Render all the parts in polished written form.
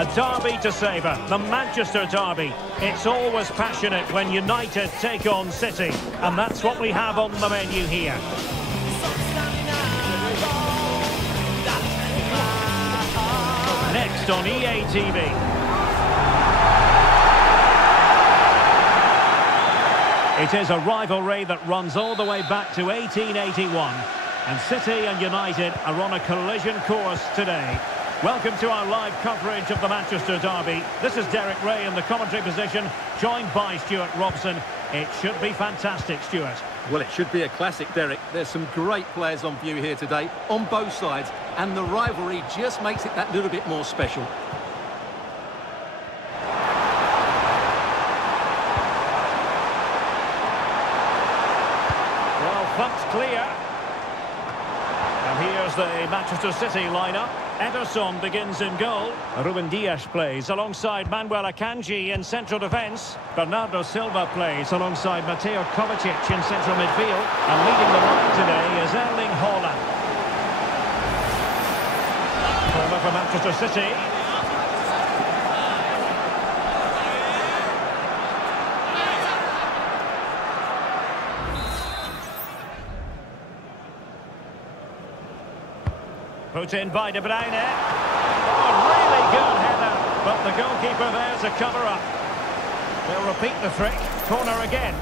A derby to savour, the Manchester derby. It's always passionate when United take on City, and that's what we have on the menu here. Next on EA TV. It is a rivalry that runs all the way back to 1881, and City and United are on a collision course today. Welcome to our live coverage of the Manchester derby. This is Derek Ray in the commentary position, joined by Stuart Robson. It should be fantastic, Stuart. Well, it should be a classic, Derek. There's some great players on view here today, on both sides, and the rivalry just makes it that little bit more special. Well, thumped clear. And here's the Manchester City lineup. Ederson begins in goal. Ruben Dias plays alongside Manuel Akanji in central defence. Bernardo Silva plays alongside Mateo Kovacic in central midfield. And leading the line today is Erling Haaland. Corner for Manchester City. Put in by De Bruyne. Oh, really good header. But the goalkeeper there's a cover-up. They'll repeat the trick. Corner again.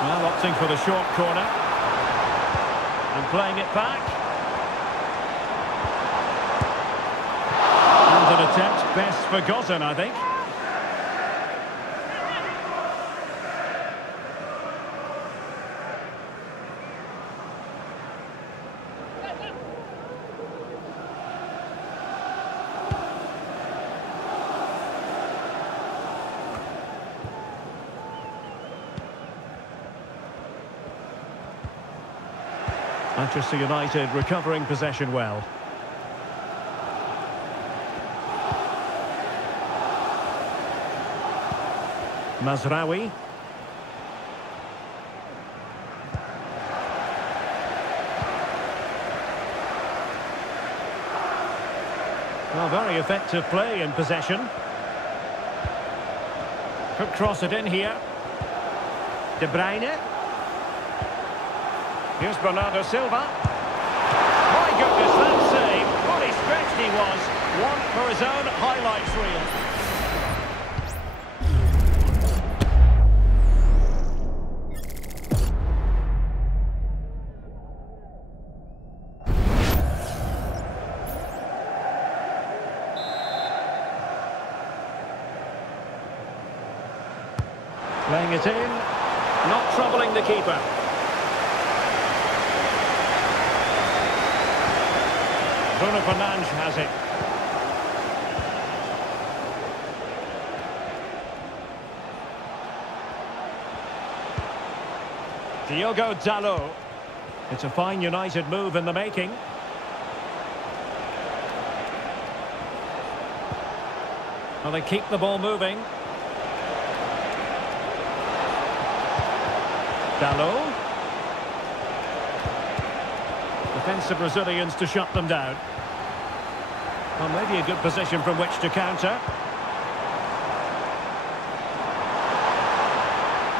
Well, opting for the short corner. And playing it back. And an attempt best forgotten, I think. Manchester United recovering possession well. Mazraoui. Well, very effective play in possession. Could cross it in here. De Bruyne. Here's Bernardo Silva. My goodness, that save. What he stretched he was. One for his own highlights reel. Playing it in. Not troubling the keeper. Bruno Fernandes has it. Diogo Dalot. It's a fine United move in the making. Well, they keep the ball moving. Dalot. Defensive Brazilians to shut them down. Well, maybe a good position from which to counter.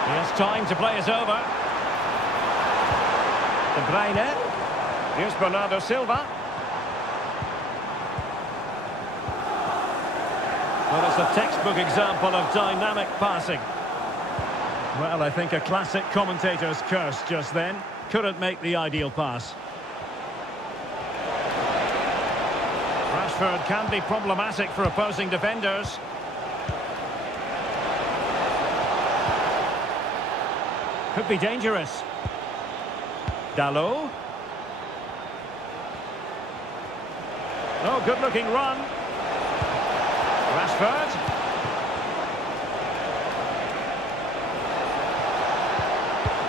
He has time to play it over. De Bruyne. Here's Bernardo Silva. Well, it's a textbook example of dynamic passing. Well, I think a classic commentator's curse just then. Couldn't make the ideal pass. Rashford can be problematic for opposing defenders. Could be dangerous. Dalot. Oh, good-looking run. Rashford.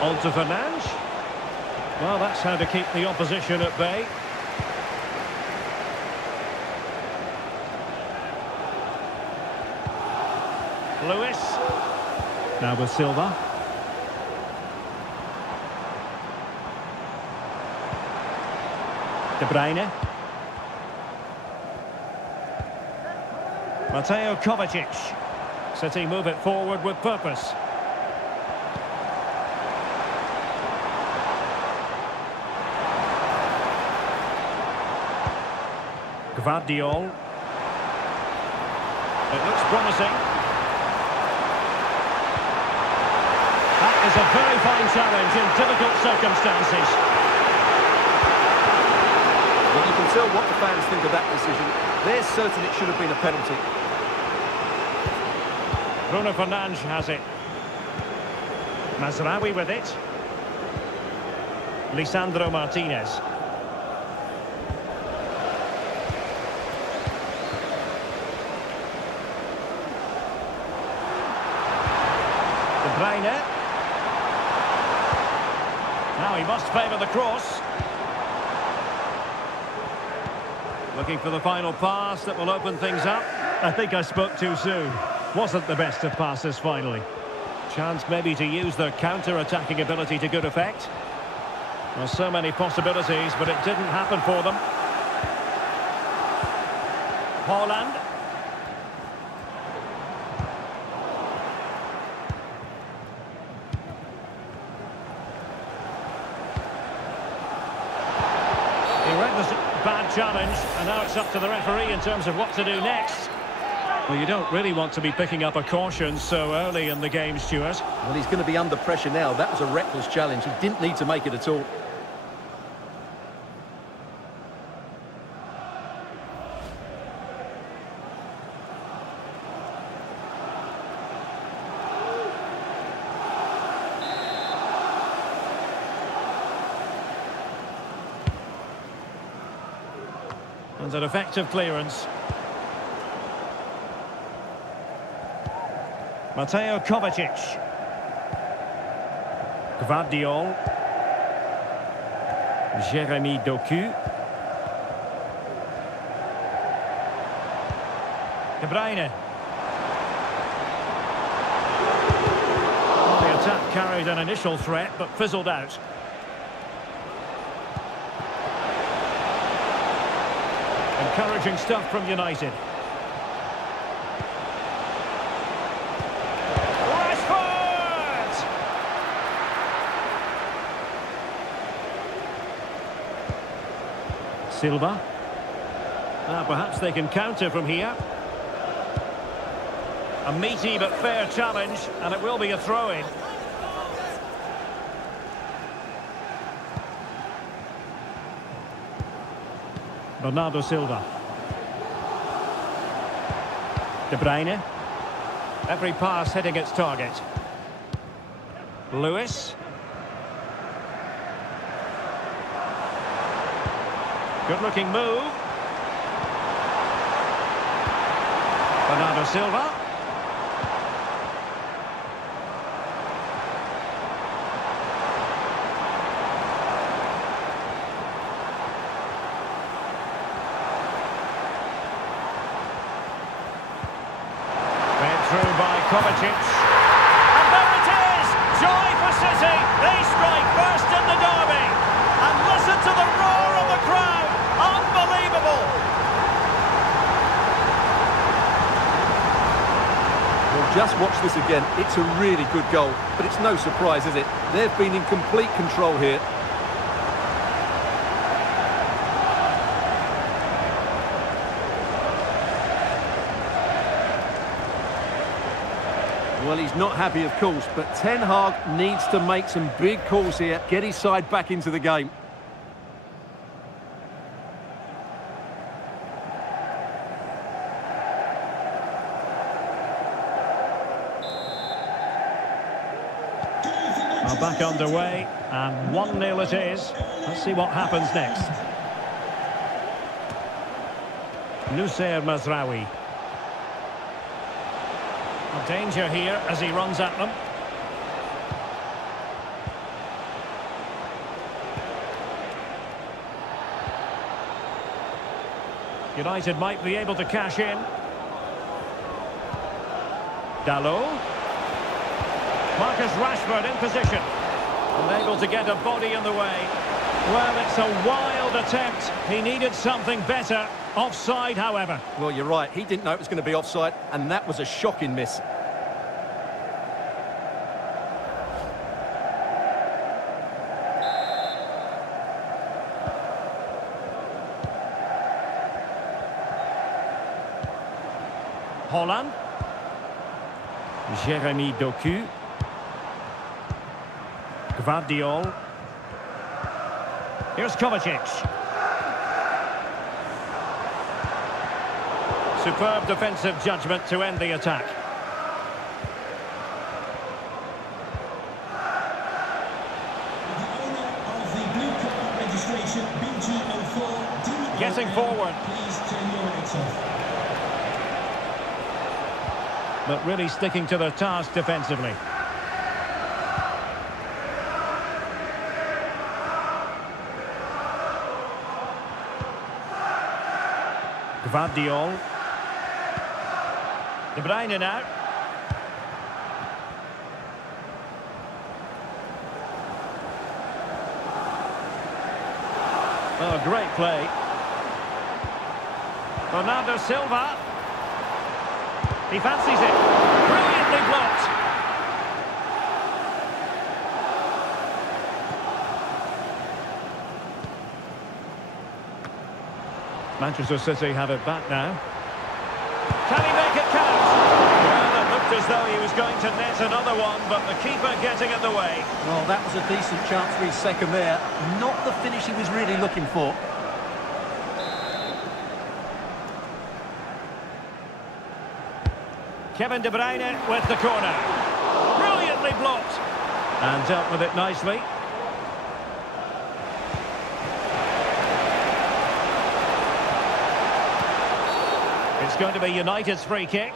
On to Fernandes. Well, that's how to keep the opposition at bay. Lewis. Now with Silva. De Bruyne. Mateo Kovacic. City move it forward with purpose. Gvardiol. It looks promising. That is a very fine challenge in difficult circumstances. Well, you can tell what the fans think of that decision. They're certain it should have been a penalty. Bruno Fernandes has it. Mazraoui with it. Lisandro Martinez. De Bruyne. Now he must favour the cross. Looking for the final pass that will open things up. I think I spoke too soon. Wasn't the best of passes finally. Chance maybe to use their counter-attacking ability to good effect. Well, so many possibilities, but it didn't happen for them. Haaland. He read this bad challenge, and now it's up to the referee in terms of what to do next. Well, you don't really want to be picking up a caution so early in the game, Stuart. Well, he's going to be under pressure now. That was a reckless challenge. He didn't need to make it at all. And an effective clearance. Mateo Kovacic. Gvardiol. Jérémy Doku. De Bruyne. Well, the attack carried an initial threat, but fizzled out. Encouraging stuff from United. Silva. Perhaps they can counter from here. A meaty but fair challenge, and it will be a throw-in. Bernardo Silva. De Bruyne. Every pass hitting its target. Lewis. Good-looking move. Bernardo Silva. Fed through by Kovacic. And there it is! Joy for City! They strike first in the derby. And listen to the roar of the crowd! Unbelievable! Well, just watch this again. It's a really good goal, but it's no surprise, is it? They've been in complete control here. Well, he's not happy, of course, but Ten Hag needs to make some big calls here, get his side back into the game. Well, back underway, and 1-0 it is. Let's see what happens next. Noussair Mazraoui. Danger here as he runs at them. United might be able to cash in. Dalot. Marcus Rashford in position. Unable to get a body in the way. Well, it's a wild attempt. He needed something better. Offside, however. Well, you're right. He didn't know it was going to be offside, and that was a shocking miss. Holland. Jeremy Doku. Gvardiol. Here's Kovacic. Superb defensive judgment to end the attack. Getting forward. But really sticking to their task defensively. Gvardiol. De Bruyne now. Oh, great play. Bernardo Silva. He fancies it. Brilliantly blocked. Manchester City have it back now. Can he make it count? Well, it looked as though he was going to net another one, but the keeper getting in the way. Well, that was a decent chance for his second there. Not the finish he was really looking for. Kevin De Bruyne with the corner. Brilliantly blocked. And dealt with it nicely. It's going to be United's free kick.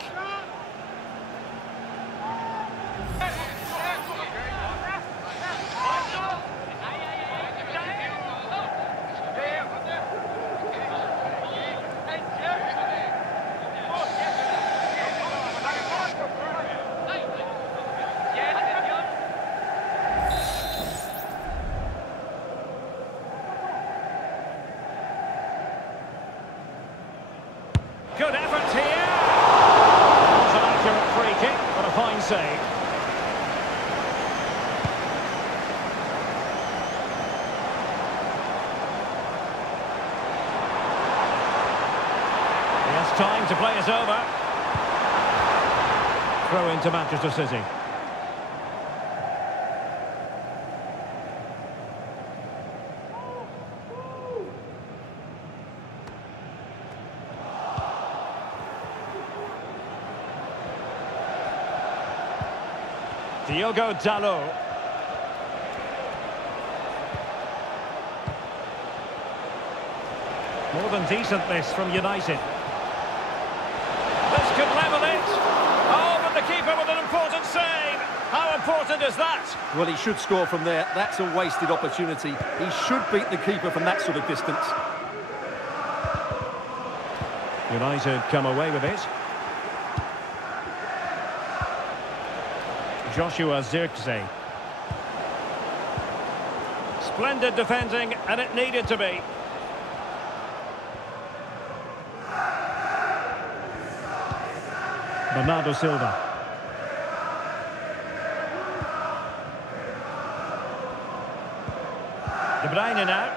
Good effort here. It's an accurate free kick, but a fine save. He has time to play it over. Throw into Manchester City. Diogo Dalot. More than decent this from United. This could level it. Oh, but the keeper with an important save. How important is that? Well, he should score from there. That's a wasted opportunity. He should beat the keeper from that sort of distance. United come away with it. Joshua Zirkzee. Splendid defending, and it needed to be. Bernardo Silva. De Bruyne now.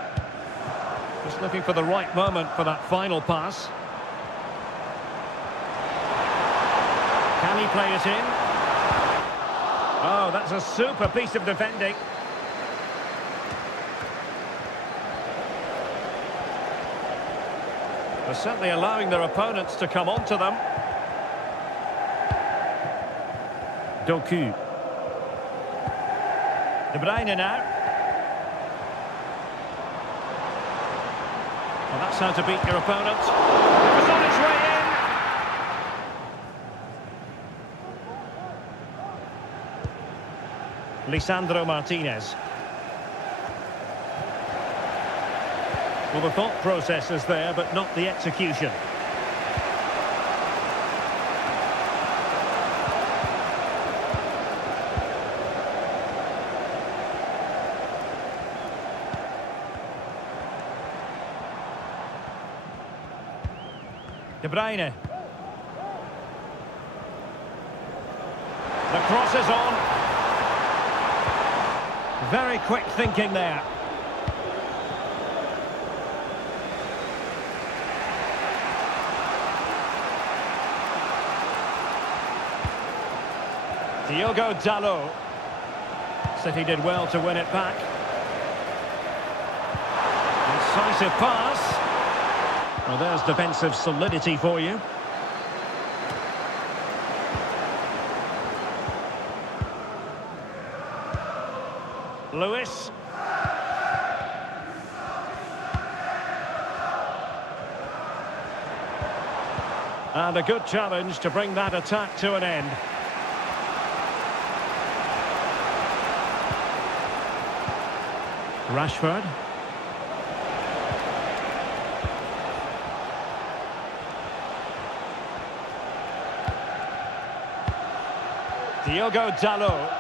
Just looking for the right moment for that final pass. Can he play it in? Oh, that's a super piece of defending. They're certainly allowing their opponents to come onto them. Doku. De Bruyne now. Well, that's how to beat your opponent. It was on its way in. Lisandro Martinez. Well, the thought process is there, but not the execution. De Bruyne. The cross is on. Very quick thinking there. Diogo Dalot. City did well to win it back. Incisive pass. Well, there's defensive solidity for you. Lewis. And a good challenge to bring that attack to an end. Rashford. Diogo Dalot.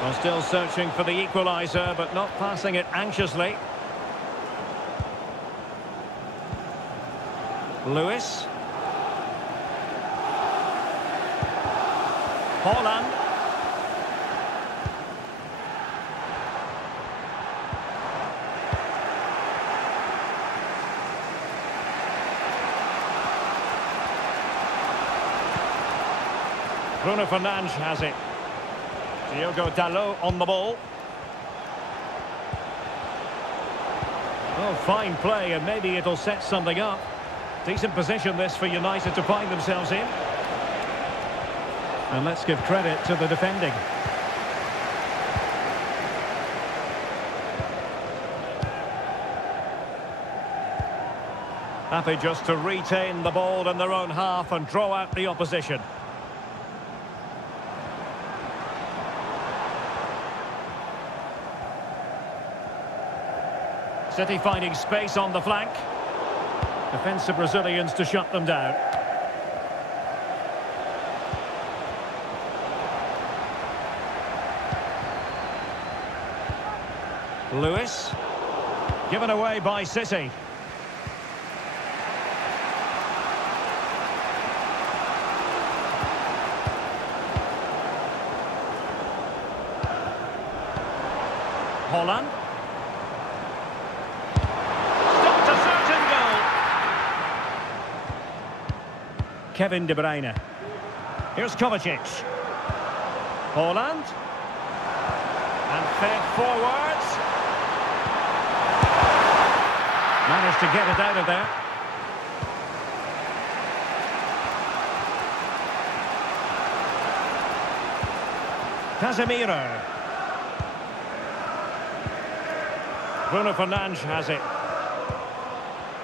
Well, still searching for the equaliser, but not passing it anxiously. Lewis. Haaland. Bruno Fernandes has it. Diogo Dalot on the ball. Oh, fine play, and maybe it'll set something up. Decent position this for United to find themselves in. And let's give credit to the defending. Happy just to retain the ball in their own half and draw out the opposition. City finding space on the flank. Defensive Brazilians to shut them down. Lewis. Given away by City. Haaland. Kevin De Bruyne. Here's Kovacic. Haaland. And fed forwards. Managed to get it out of there. Casemiro. Bruno Fernandes has it.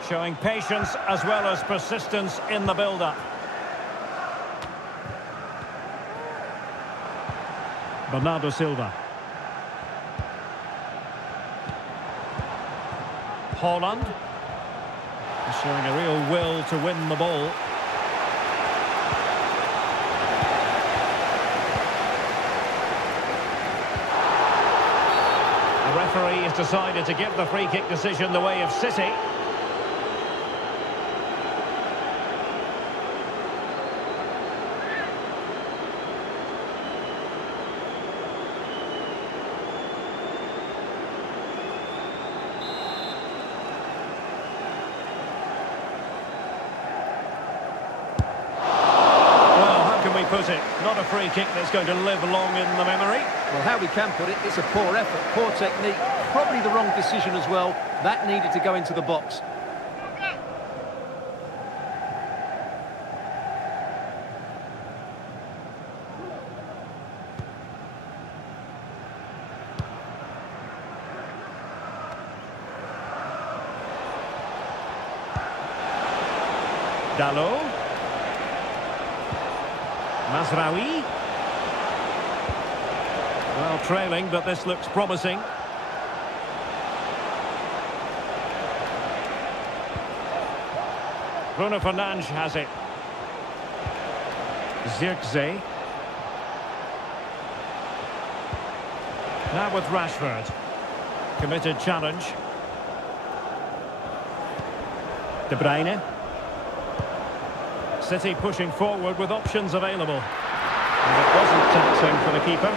Showing patience as well as persistence in the build-up. Bernardo Silva. Haaland. Showing a real will to win the ball. The referee has decided to give the free kick decision the way of City. Put it, not a free kick that's going to live long in the memory. Well, how we can put it, it's a poor effort, poor technique, probably the wrong decision as well. That needed to go into the box. Dalot. Mazraoui. Well, trailing, but this looks promising. Bruno Fernandes has it. Zirkzee. Now with Rashford. Committed challenge. De Bruyne. City pushing forward with options available. And it wasn't taxing for the keeper.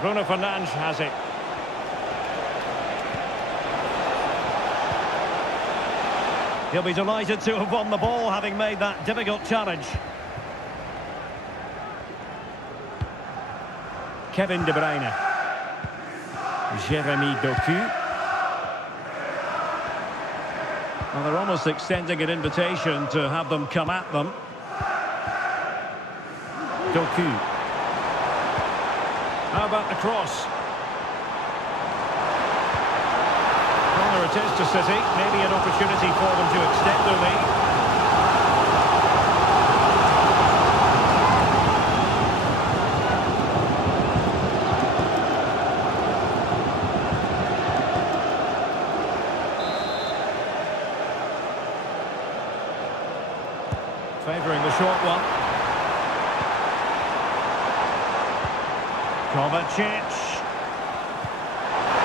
Bruno Fernandes has it. He'll be delighted to have won the ball, having made that difficult challenge. Kevin De Bruyne. Jeremy Doku. Well, they're almost extending an invitation to have them come at them. Doku. How about the cross? Corner it is to City. Maybe an opportunity for them to extend their lead. Favouring the short one. Kovacic.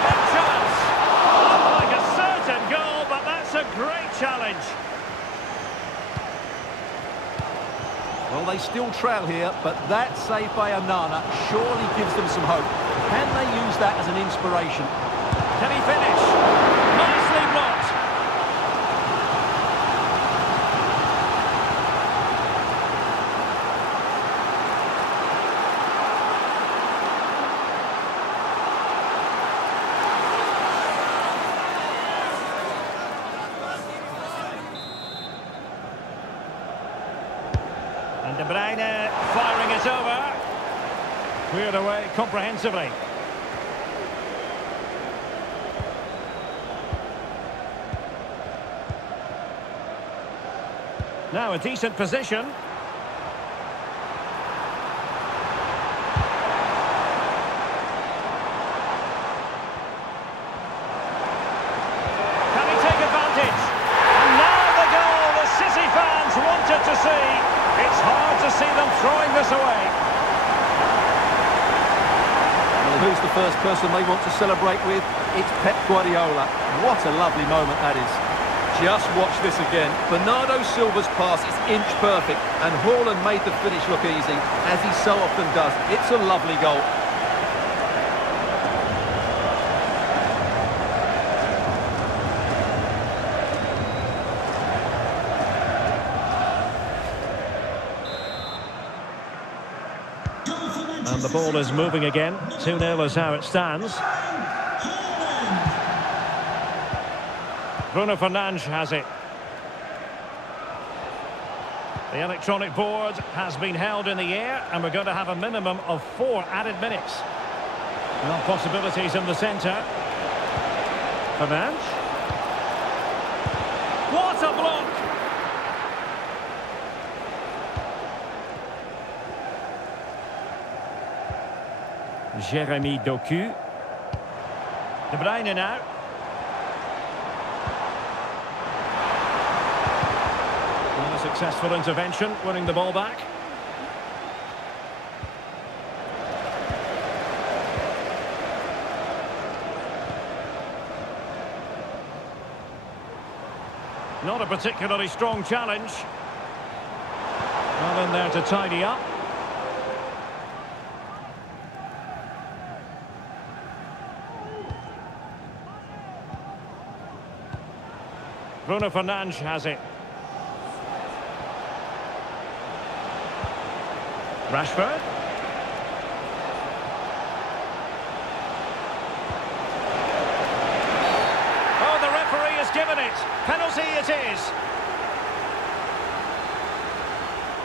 Big chance. Looked like a certain goal, but that's a great challenge. Well, they still trail here, but that save by Aitana surely gives them some hope. Can they use that as an inspiration? Can he finish? Nicely blocked. And De Bruyne firing it over. Cleared away comprehensively. Now a decent position. Can he take advantage? And now the goal the City fans wanted to see. It's hard to see them throwing this away. Well, who's the first person they want to celebrate with? It's Pep Guardiola. What a lovely moment that is. Just watch this again. Bernardo Silva's pass is inch perfect, and Haaland made the finish look easy, as he so often does. It's a lovely goal. And the ball is moving again. 2-0 is how it stands. Bruno Fernandes has it. The electronic board has been held in the air, and we're going to have a minimum of 4 added minutes. Well, possibilities in the centre. Fernandes. What a block! Jeremy Doku. De Bruyne now. And a successful intervention, winning the ball back. Not a particularly strong challenge. Well in there to tidy up. Bruno Fernandes has it. Rashford. Oh, the referee has given it. Penalty it is.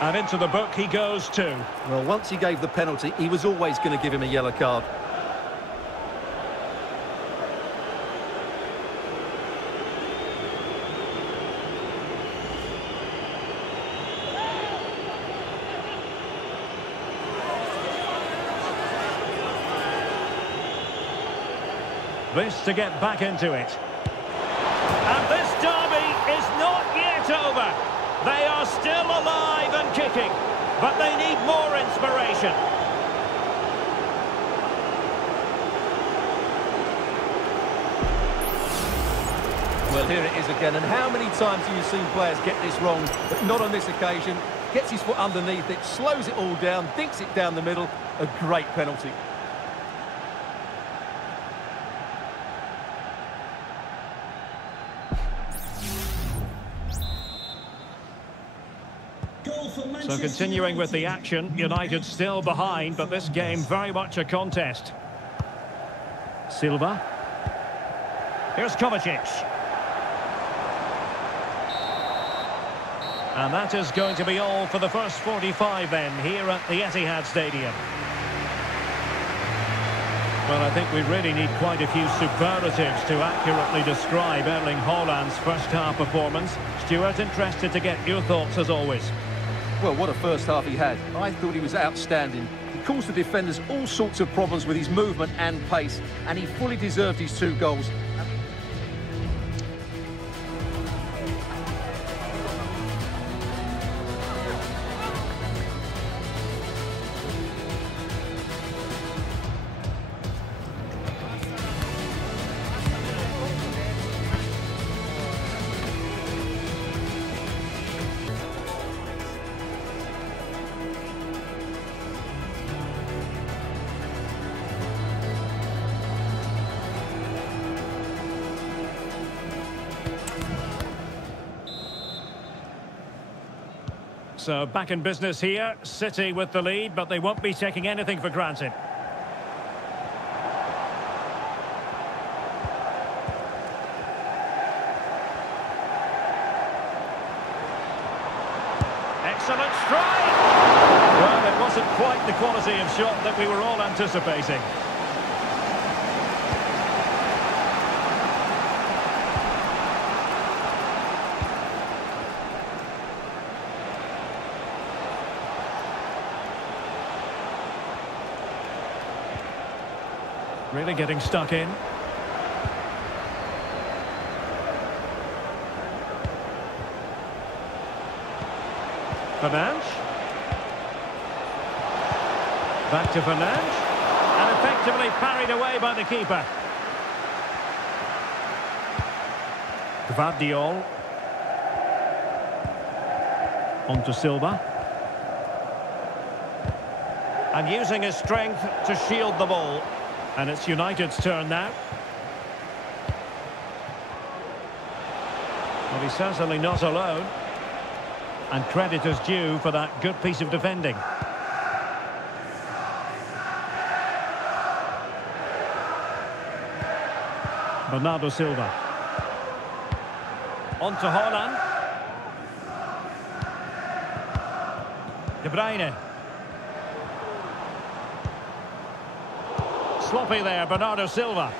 And into the book he goes too. Well, once he gave the penalty, he was always going to give him a yellow card. This to get back into it. And this derby is not yet over. They are still alive and kicking, but they need more inspiration. Well, here it is again, and how many times have you seen players get this wrong, but not on this occasion? Gets his foot underneath it, slows it all down, dinks it down the middle. A great penalty. So continuing with the action, United still behind, but this game very much a contest. Silva. Here's Kovacic. And that is going to be all for the first 45 then, here at the Etihad Stadium. Well, I think we really need quite a few superlatives to accurately describe Erling Haaland's first-half performance. Stuart, interested to get your thoughts as always. Well, what a first half he had. I thought he was outstanding. He caused the defenders all sorts of problems with his movement and pace, and he fully deserved his 2 goals. So back in business here, City with the lead, but they won't be taking anything for granted. Excellent strike! Well, it wasn't quite the quality of shot that we were all anticipating. Really getting stuck in. Fernandes. Back to Fernandes. And effectively parried away by the keeper. Gvardiol. On to Silva. And using his strength to shield the ball. And it's United's turn now. Well, he's certainly not alone. And credit is due for that good piece of defending. Bernardo Silva. On to Haaland. De Bruyne. Sloppy there, Bernardo Silva.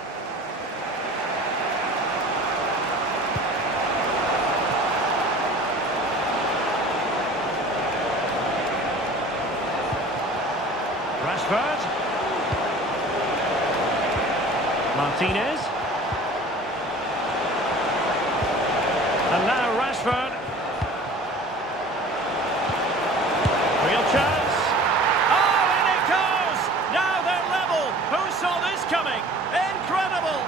Rashford. Martinez. And now Rashford. Real chance. Oh, in it goes! Now they're level. Who saw this coming? Incredible!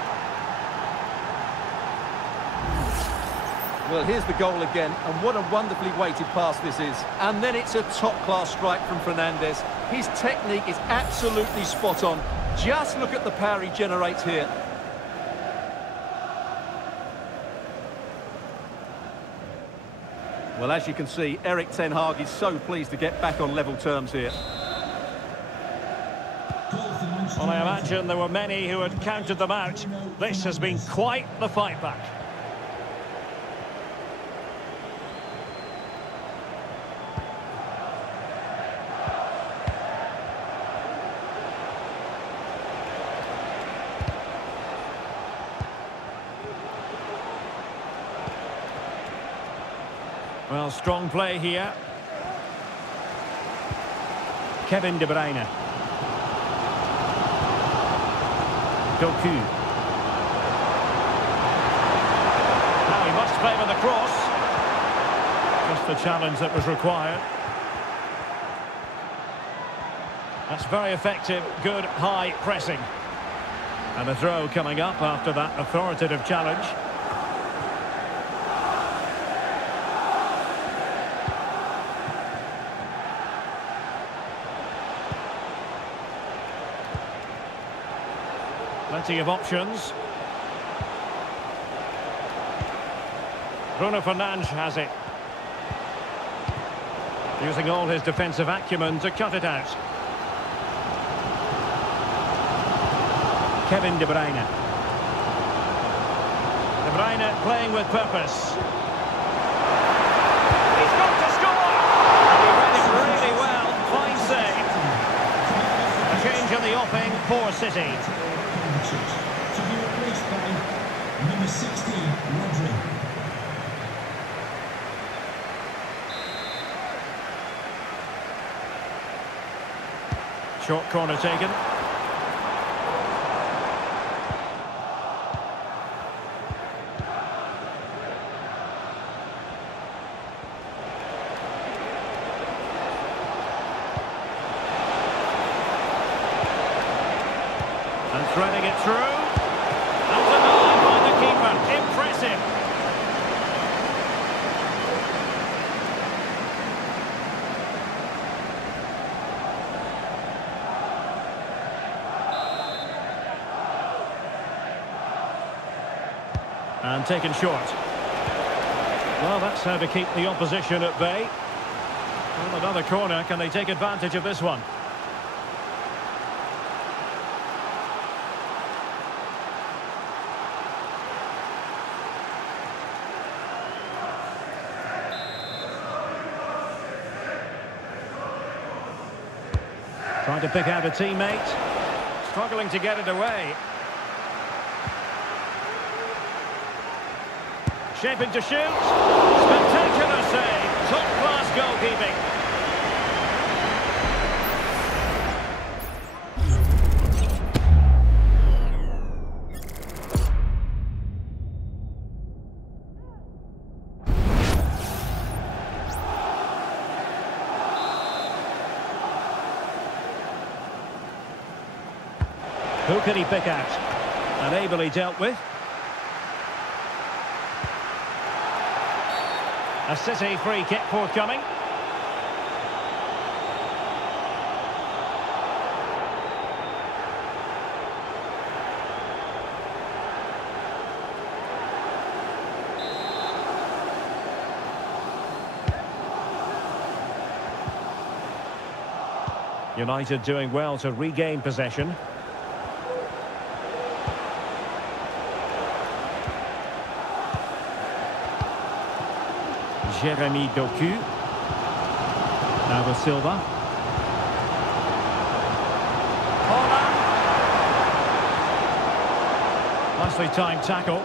Well, here's the goal again, and what a wonderfully weighted pass this is. And then it's a top-class strike from Fernandes. His technique is absolutely spot on. Just look at the power he generates here. Well, as you can see, Erik ten Hag is so pleased to get back on level terms here. Well, I imagine there were many who had counted them out. This has been quite the fight back. Well, strong play here. Kevin De Bruyne. Doku. play with the cross. Just the challenge that was required. That's very effective, good high pressing. And a throw coming up after that authoritative challenge. Plenty of options. Bruno Fernandes has it. Using all his defensive acumen to cut it out. Kevin De Bruyne. De Bruyne playing with purpose. He's got to score! And he read it really well. Fine save. A change in the offing for City. To be replaced by number 16, Rodri. Short corner taken. And threading it through. And denied by the keeper. Impressive. And taken short. Well, that's how to keep the opposition at bay. Well, another corner. Can they take advantage of this one? Trying to pick out a teammate. Struggling to get it away. Shaping to shoot. Spectacular save. Top-class goalkeeping. Who can he pick out? And ably dealt with. A City free kick forthcoming. United doing well to regain possession. Jeremy Doku. David Silva. Holland. Nicely timed tackle.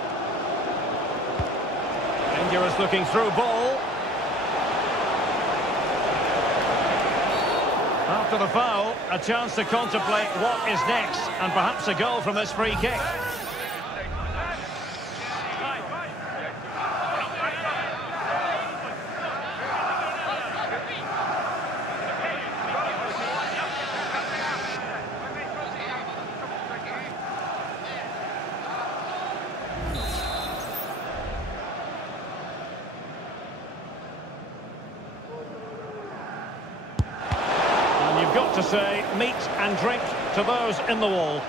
Dangerous looking through ball. After the foul, a chance to contemplate what is next, and perhaps a goal from this free kick. Got to say, meat and drink to those in the wall.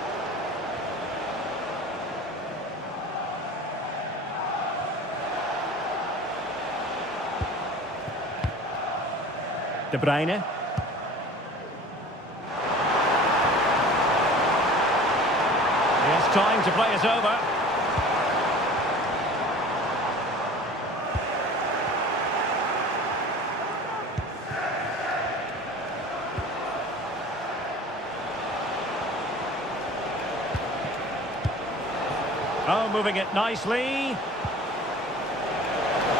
De Bruyne. He has time to play it over. Oh, moving it nicely.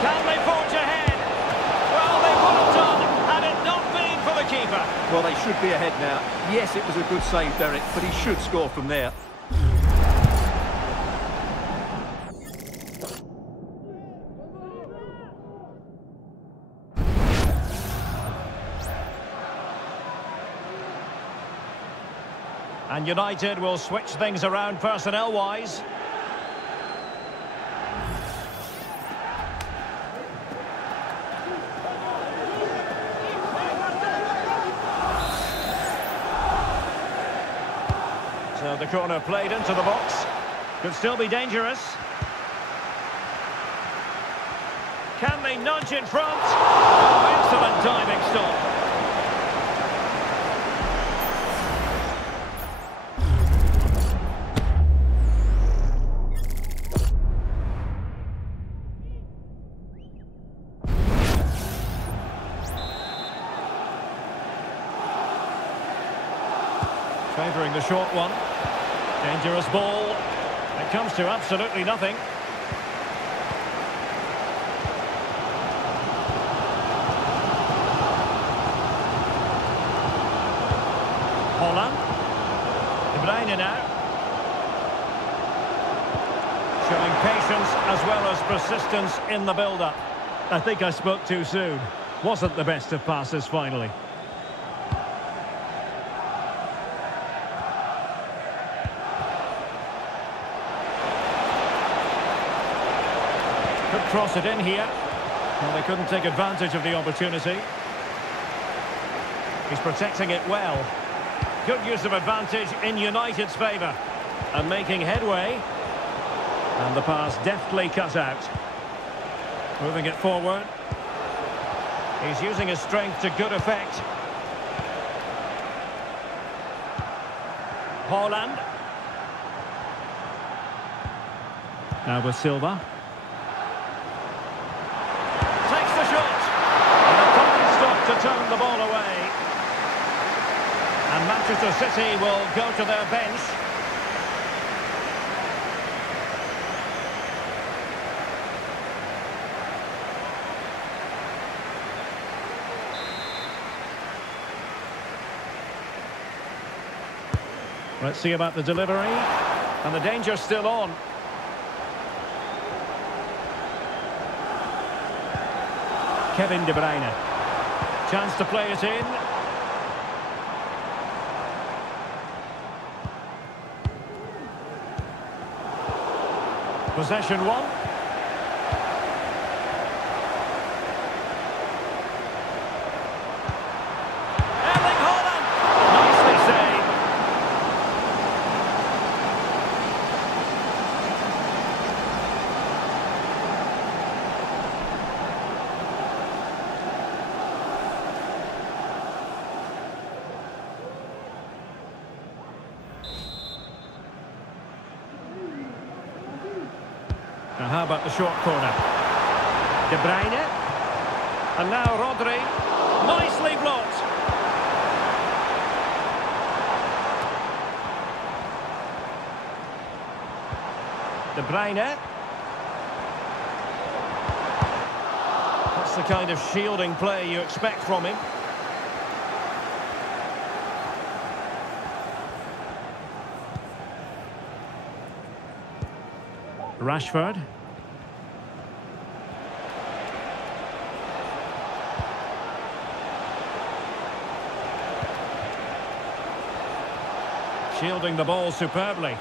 Can they forge ahead? Well, they would have done had it not been for the keeper. Well, they should be ahead now. Yes, it was a good save, Derek, but he should score from there. And United will switch things around personnel-wise. So the corner played into the box. Could still be dangerous. Can they nudge in front? Oh, excellent diving stop. Favouring the short one. Dangerous ball. It comes to absolutely nothing. Holland. De Bruyne now. Showing patience as well as persistence in the build-up. I think I spoke too soon. Wasn't the best of passes finally. Could cross it in here. Well, they couldn't take advantage of the opportunity. He's protecting it well. Good use of advantage in United's favour. And making headway. And the pass deftly cut out. Moving it forward. He's using his strength to good effect. Holland. Now with Silva. Takes the shot. And a fine stop to turn the ball away. And Manchester City will go to their bench. Let's see about the delivery. And the danger's still on. Kevin De Bruyne. Chance to play it in. Possession one. Erling Haaland. Nicely saved. Now how about the short corner? De Bruyne. And now Rodri. Nicely blocked. De Bruyne. That's the kind of shielding play you expect from him. Rashford. Shielding the ball superbly.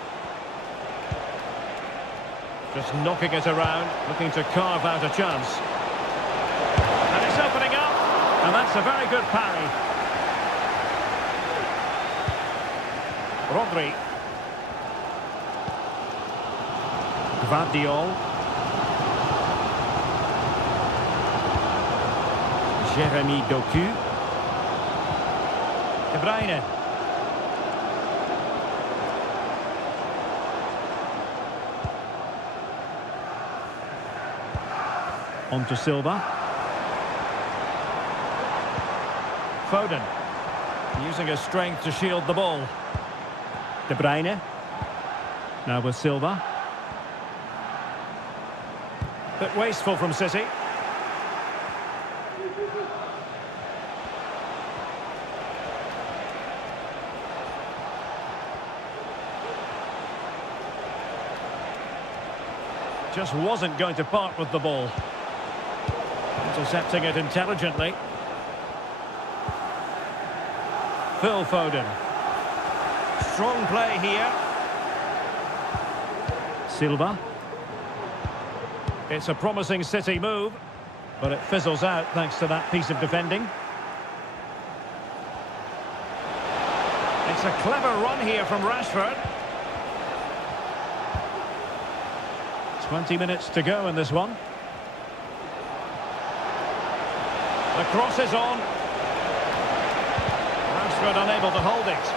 Just knocking it around, looking to carve out a chance. And it's opening up, and that's a very good parry. Rodri. Gvardiol. Jeremy Doku. De Bruyne. On to Silva. Foden. Using his strength to shield the ball. De Bruyne. Now with Silva. Bit wasteful from City. Just wasn't going to part with the ball. Intercepting it intelligently. Phil Foden. Strong play here. Silva. It's a promising City move, but it fizzles out thanks to that piece of defending. It's a clever run here from Rashford. 20 minutes to go in this one. The cross is on. Rashford unable to hold it.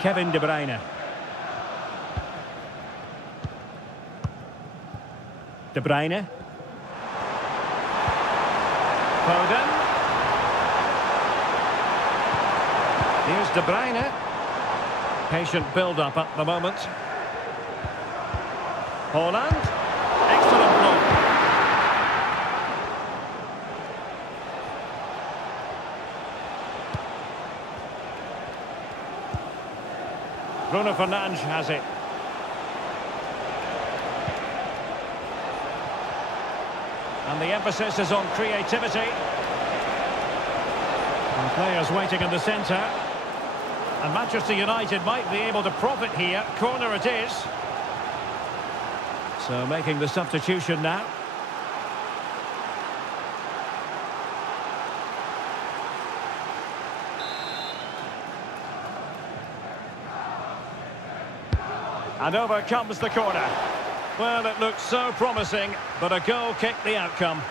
Kevin De Bruyne. De Bruyne. Foden. Here's De Bruyne. Patient build-up at the moment. Haaland. Excellent block. Bruno Fernandes has it. And the emphasis is on creativity. And players waiting in the centre. And Manchester United might be able to profit here. Corner it is. So making the substitution now. And over comes the corner. Well, it looked so promising, but a goal kicked the outcome.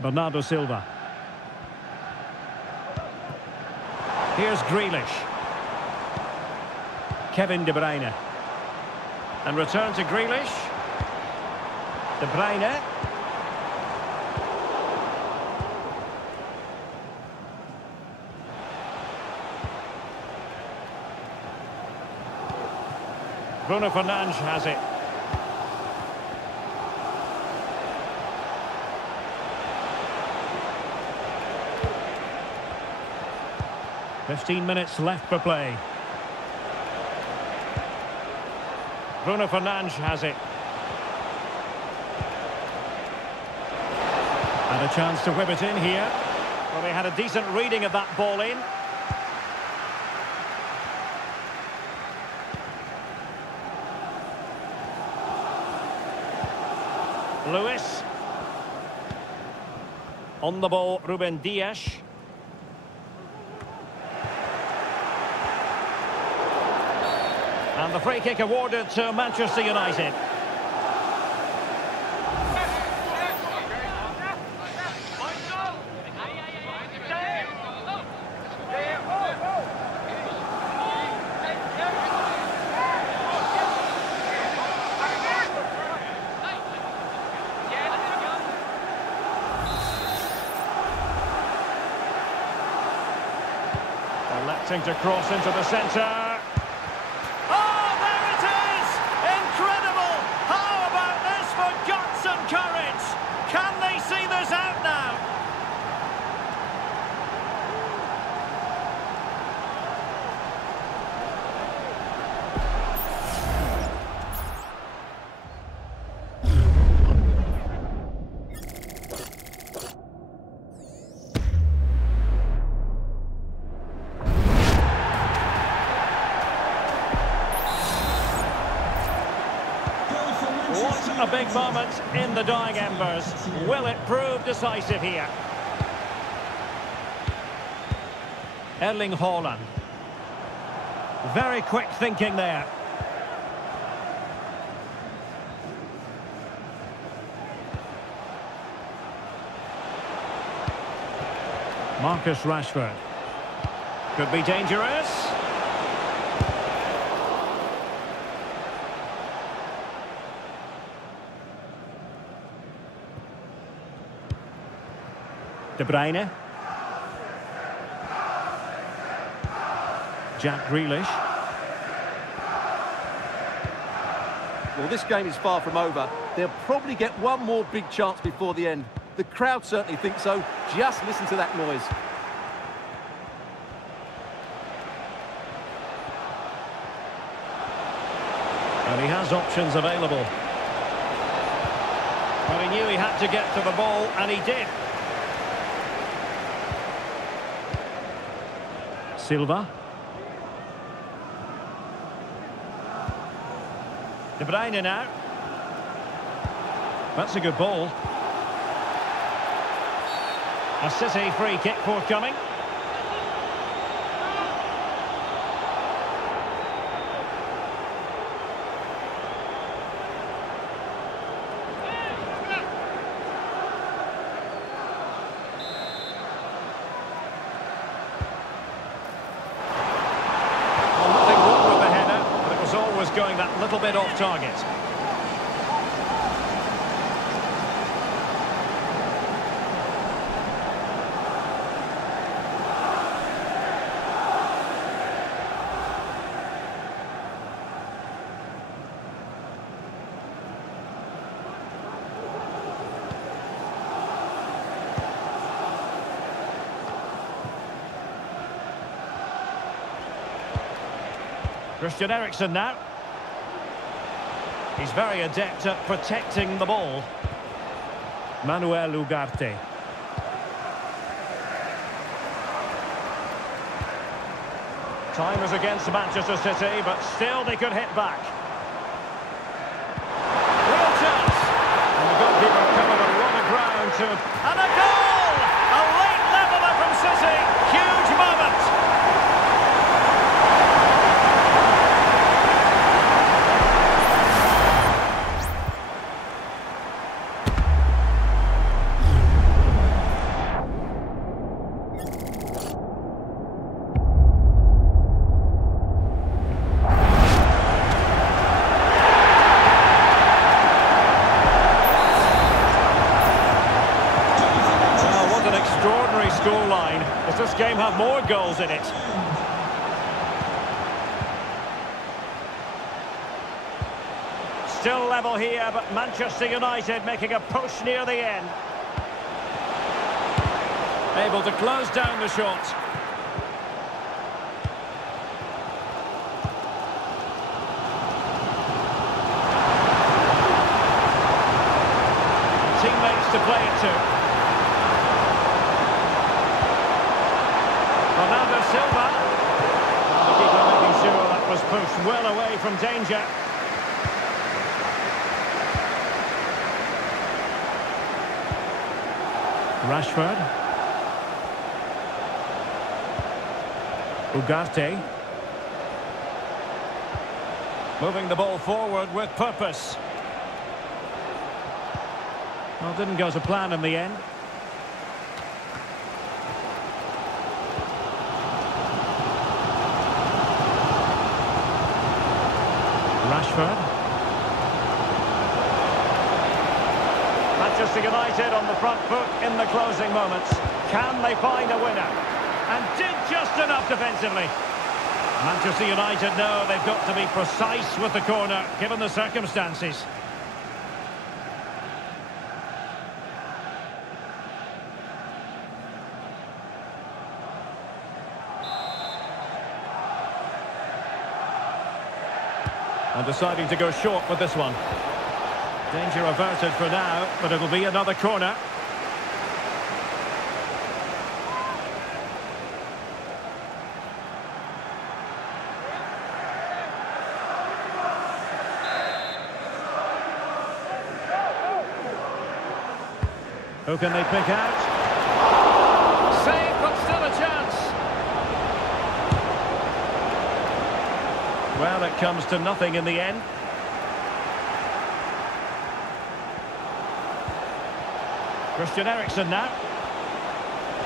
Bernardo Silva. Here's Grealish. Kevin De Bruyne. And return to Grealish. De Bruyne. Bruno Fernandes has it. "15 minutes left for play. Bruno Fernandes has it. And a chance to whip it in here. Well, they had a decent reading of that ball in. Lewis. On the ball, Ruben Dias. And the free kick awarded to Manchester United. Electing to cross into the centre. Can they see this out now? What a big moment in the dying embers. Will it prove decisive here? Erling Haaland. Very quick thinking there. Marcus Rashford. Could be dangerous. De Bruyne. Jack Grealish. Well, this game is far from over. They'll probably get one more big chance before the end. The crowd certainly think so. Just listen to that noise. And he has options available. But he knew he had to get to the ball, and he did. Silva. De Bruyne now. That's a good ball. A City free kick forthcoming. Going that little bit off target. Christian Eriksen now. He's very adept at protecting the ball. Manuel Ugarte. Time is against Manchester City, but still they could hit back. Real chance! And the goalkeeper covered a lot of ground to... And a goal! A late leveller from City. Huge moment. Scoreline. Does this game have more goals in it? Still level here, but Manchester United making a push near the end. Able to close down the shot. Teammates to play it to. Bernardo Silva. And the keeper making sure that was pushed well away from danger. Rashford. Ugarte. Moving the ball forward with purpose. Well, didn't go to plan in the end. Rashford. Manchester United on the front foot in the closing moments. Can they find a winner? And did just enough defensively. Manchester United know they've got to be precise with the corner, given the circumstances. And deciding to go short with this one. Danger averted for now, but it'll be another corner. Who can they pick out? Save, but still a chance. Well, it comes to nothing in the end. Christian Eriksen now.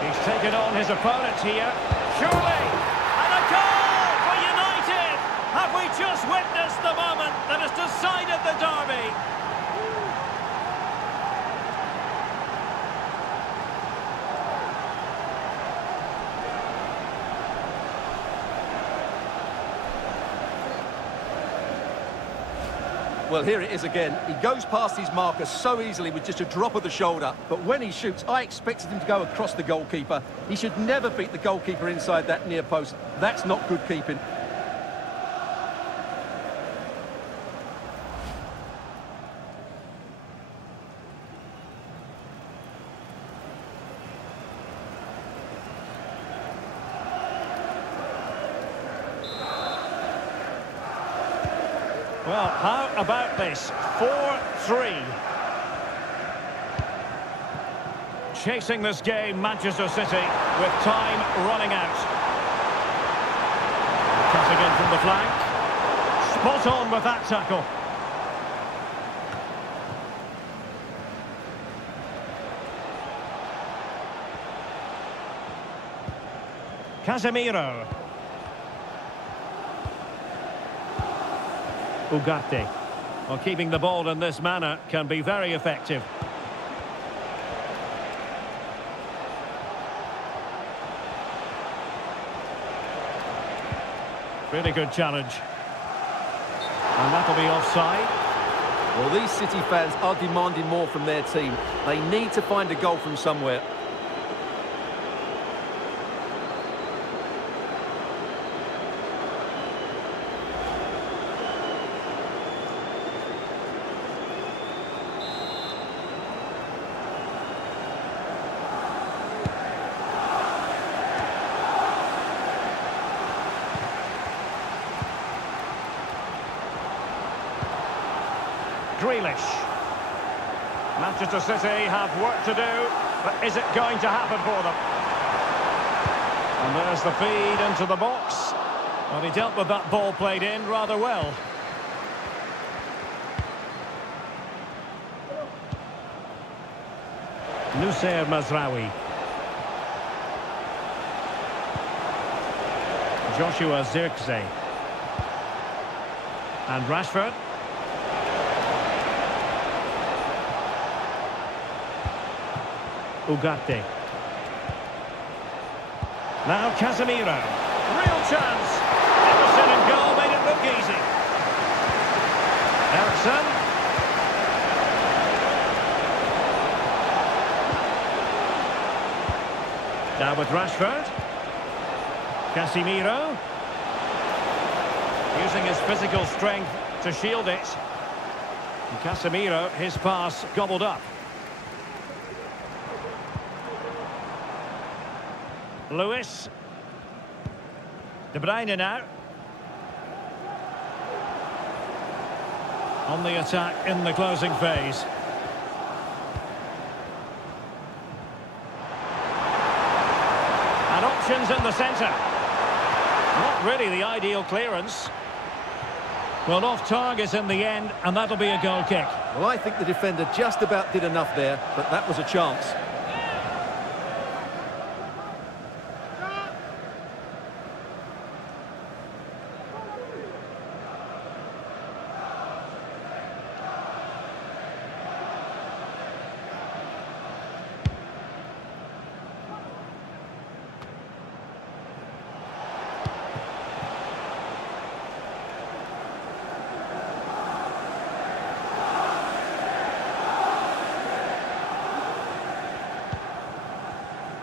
He's taken on his opponent here. Surely! And a goal for United! Have we just witnessed the moment that has decided the derby? Well, here it is again. He goes past his marker so easily with just a drop of the shoulder. But when he shoots, I expected him to go across the goalkeeper. He should never beat the goalkeeper inside that near post. That's not good keeping. Well, how about this? 4-3. Chasing this game, Manchester City, with time running out. Cutting in from the flank. Spot on with that tackle. Casemiro. Ugarte. Well, keeping the ball in this manner can be very effective. Really good challenge. And that'll be offside. Well, these City fans are demanding more from their team. They need to find a goal from somewhere. Grealish. Manchester City have work to do, but is it going to happen for them? And there's the feed into the box. Well, he dealt with that ball played in rather well. Noussair Mazraoui. Joshua Zirkzee. And Rashford. Ugarte. Now Casemiro. Real chance. Emerson in goal made it look easy. Ericsson. Now with Rashford. Casemiro. Using his physical strength to shield it. And Casemiro, his pass gobbled up. Lewis. De Bruyne now. On the attack in the closing phase. And options in the centre. Not really the ideal clearance. Well, off target in the end, and that'll be a goal kick. Well, I think the defender just about did enough there, but that was a chance.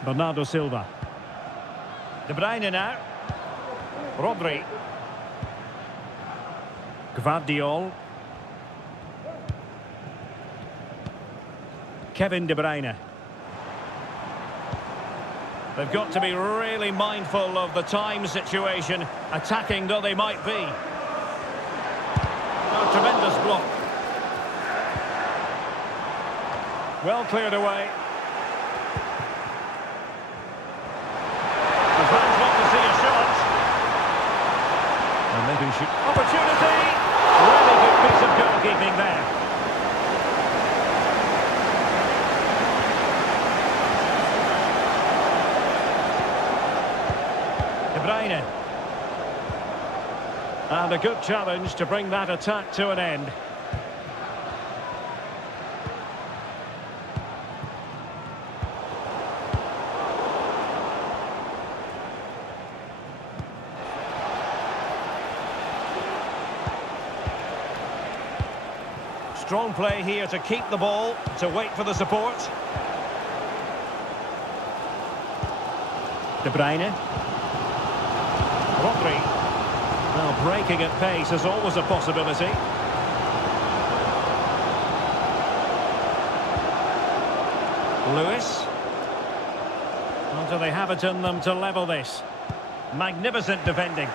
Bernardo Silva. De Bruyne now. Rodri. Gvardiol. Kevin De Bruyne. They've got to be really mindful of the time situation, attacking though they might be. A tremendous block. Well cleared away. Opportunity! Really good piece of goalkeeping there. De Bruyne. And a good challenge to bring that attack to an end. Strong play here to keep the ball, to wait for the support. De Bruyne. Rodri. Well, breaking at pace is always a possibility. Lewis. Well, do they have it in them to level this? Magnificent defending.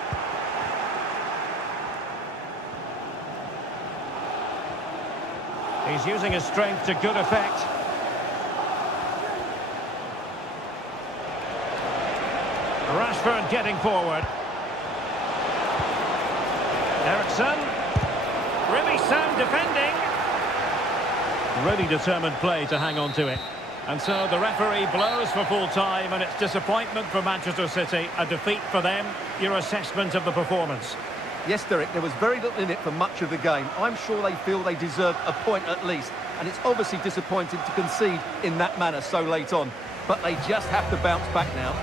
He's using his strength to good effect. Rashford getting forward. Ericsson. Really sound defending. Really determined play to hang on to it. And so the referee blows for full time, and it's disappointment for Manchester City, a defeat for them. Your assessment of the performance? Yes, Derek, there was very little in it for much of the game. I'm sure they feel they deserve a point at least, and it's obviously disappointing to concede in that manner so late on. But they just have to bounce back now.